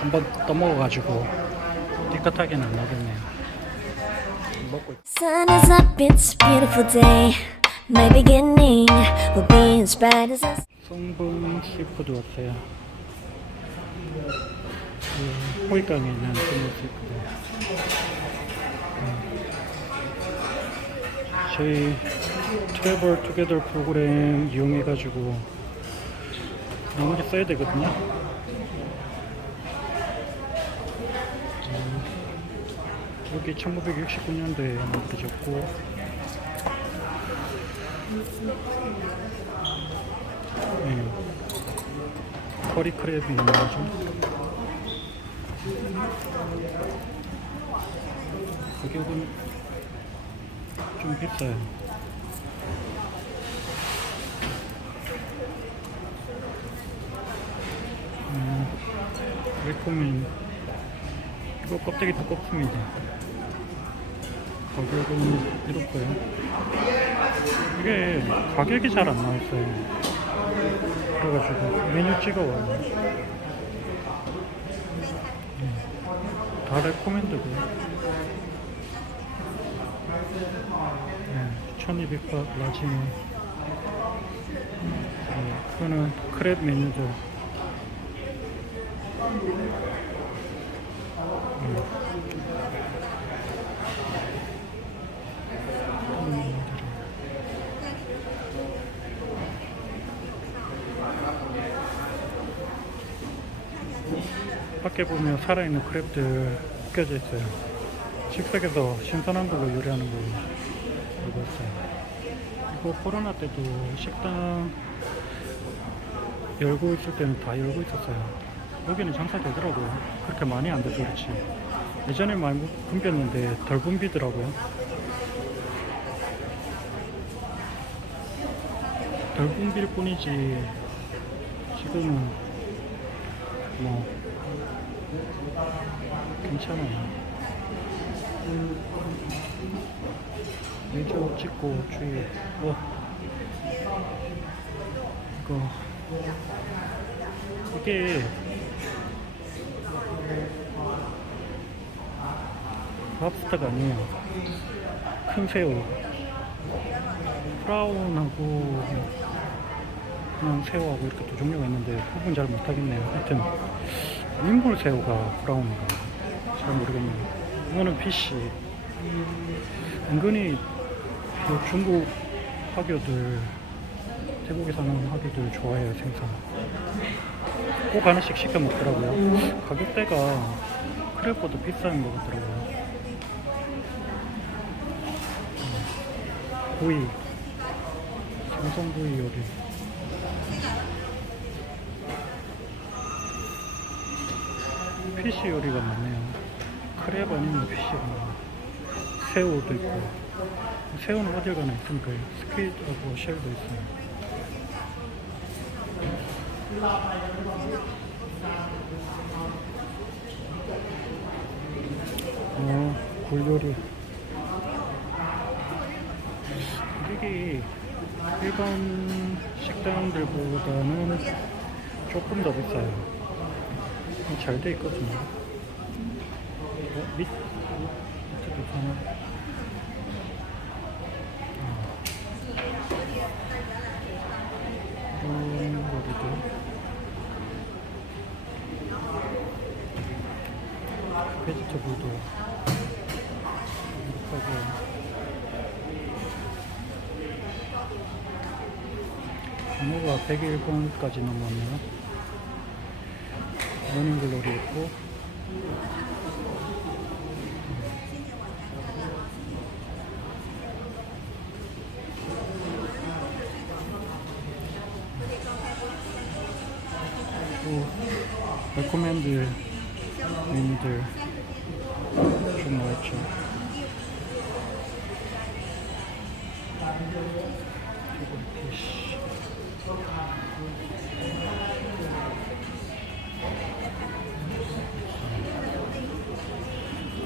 한 번 떠먹어가지고 깨끗하게는 안 나겠네요. 먹고 있- Sun is up, it's a beautiful day. My beginning will be as bright as the 송봉 시푸드 왔어요. 그 호이강에 있는 송봉 시푸드. 음. 저희 트래블 투게더 프로그램 이용해가지고 나머지 써야 되거든요. 여기 1969년도에 만들어졌고 네. 허리 크랩이 있는 거죠. 가격은 좀 비싸요. 음, 웰코민 이거 껍데기 두껍습니다. 가격은 이렇고요. 이게 가격이 잘 안 나와 있어요. 그래가지고 메뉴 찍어와요. 음, 다 레코멘드고. 네, 1200바 라지네. 네, 그거는 크랩 메뉴죠. 밖에 보면 살아있는 크랩들 껴져 있어요. 식탁에서 신선한 걸로 요리하는 거 알고 있어요. 이거 코로나 때도 식당 열고 있을 때는 다 열고 있었어요. 여기는 장사 되더라고요. 그렇게 많이 안 돼서 그렇지. 예전에 많이 붐볐는데 덜 붐비더라고요. 덜 붐빌 뿐이지 지금은 뭐 괜찮아요. 메주 찍고 주의 뭐 이거 이게 랍스타가 아니에요. 큰 새우 브라운하고 그냥 새우하고 이렇게 두 종류가 있는데 구분 잘 못하겠네요. 하여튼 민물 새우가 브라운인가 잘 모르겠네요. 이거는 피시. 은근히 그 중국 화교들 태국에 사는 화교들 좋아해요 생선. 꼭 하나씩 시켜 먹더라고요. 가격대가 크랩보다 비싼 것 같더라고요. 구이, 생선구이 요리. 피시 요리가 많네요. 크랩 아니면 많아요. 새우도 있고. 새우는 어딜 가나 있으니까요. 스퀴드하고 쉘도 있어요. 어, 굴요리. 이게 일반 식당들보다는 조금 더 비싸요. 잘 돼 있거든요. 어, 밑, 밑에도 사나? 이런 거리도. 베지터블도 이렇게 하고. 단어가 101번까지 넘었네요. 모닝글로리 있고 또 레코멘드 메뉴들 좀 피쉬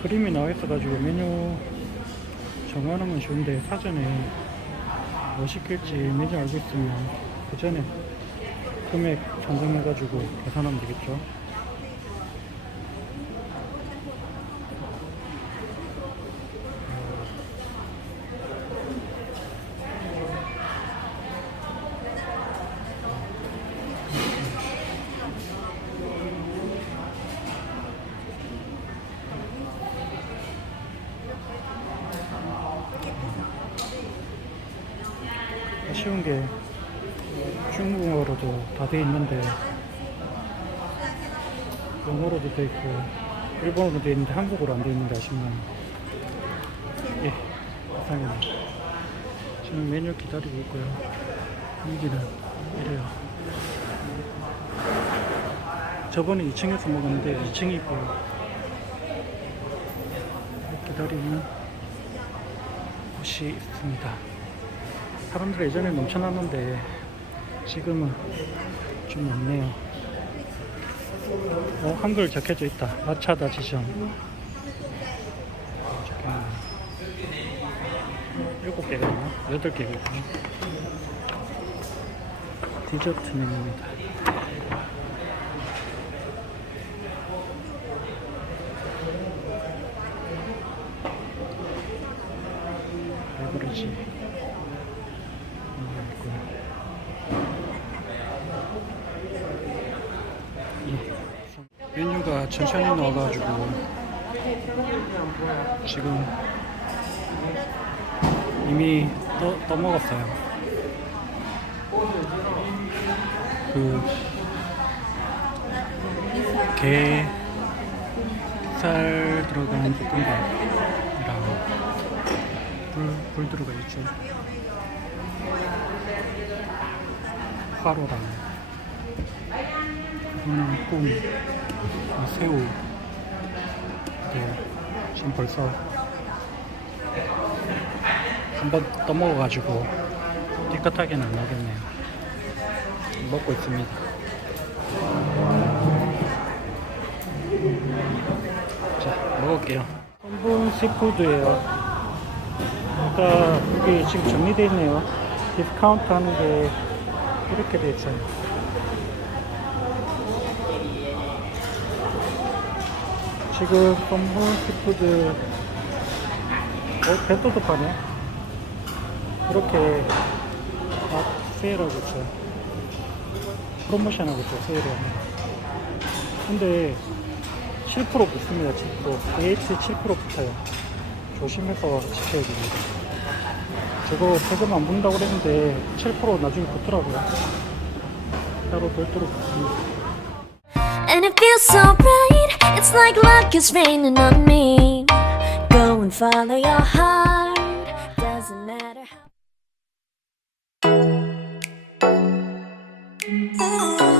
그림이 나와 있어가지고 메뉴 정하는 건 쉬운데 사전에 뭐 시킬지 메뉴 알고 있으면 그 전에 금액 산정해가지고 계산하면 되겠죠. 아쉬운 게 중국어로도 다 돼 있는데 영어로도 돼 있고 일본어로 돼 있는데 한국어로 안 돼 있는 게 아쉽네요. 예, 이상해요. 지금 메뉴 기다리고 있고요. 여기는 이래요. 저번에 2층에서 먹었는데 2층이고 기다리는 곳이 있습니다. 사람들 예전에 넘쳐났는데 지금은 좀 없네요. 어, 한글 적혀져 있다. 마차다 지점. 일곱 개가 있나? 여덟 개가 있나? 디저트 메뉴입니다. 베버리지 음, 있고요. 예. 메뉴가 천천히 나와가지고 지금 이미 떠, 떠먹었어요. 그, 게, 살 들어간 볶음밥이랑 불, 불 들어가 있죠. 화로랑 이거는 꿈, 이 새우. 네, 지금 벌써 한번 떠먹어가지고 깨끗하게는 안 나겠네요. 먹고 있습니다. 자, 먹을게요. 선분 시푸드예요. 아까 여기 지금 정리되어 있네요. 디스카운트 하는 게 이렇게 되어 있어요. 지금 선분 시푸드 어, 배도도 파네. 이렇게 막 세일하고 있어요. 프로모션하고 있어요, 세일하면. 근데 7% 붙습니다, 7%. AH 7% 붙어요. 조심해서 지켜야 됩니다. 저거 세금 안 붙는다고 그랬는데 7% 나중에 붙더라고요. 따로 별도로 붙습니다. It's like luck is raining on me. Go and follow your heart. Doesn't matter how.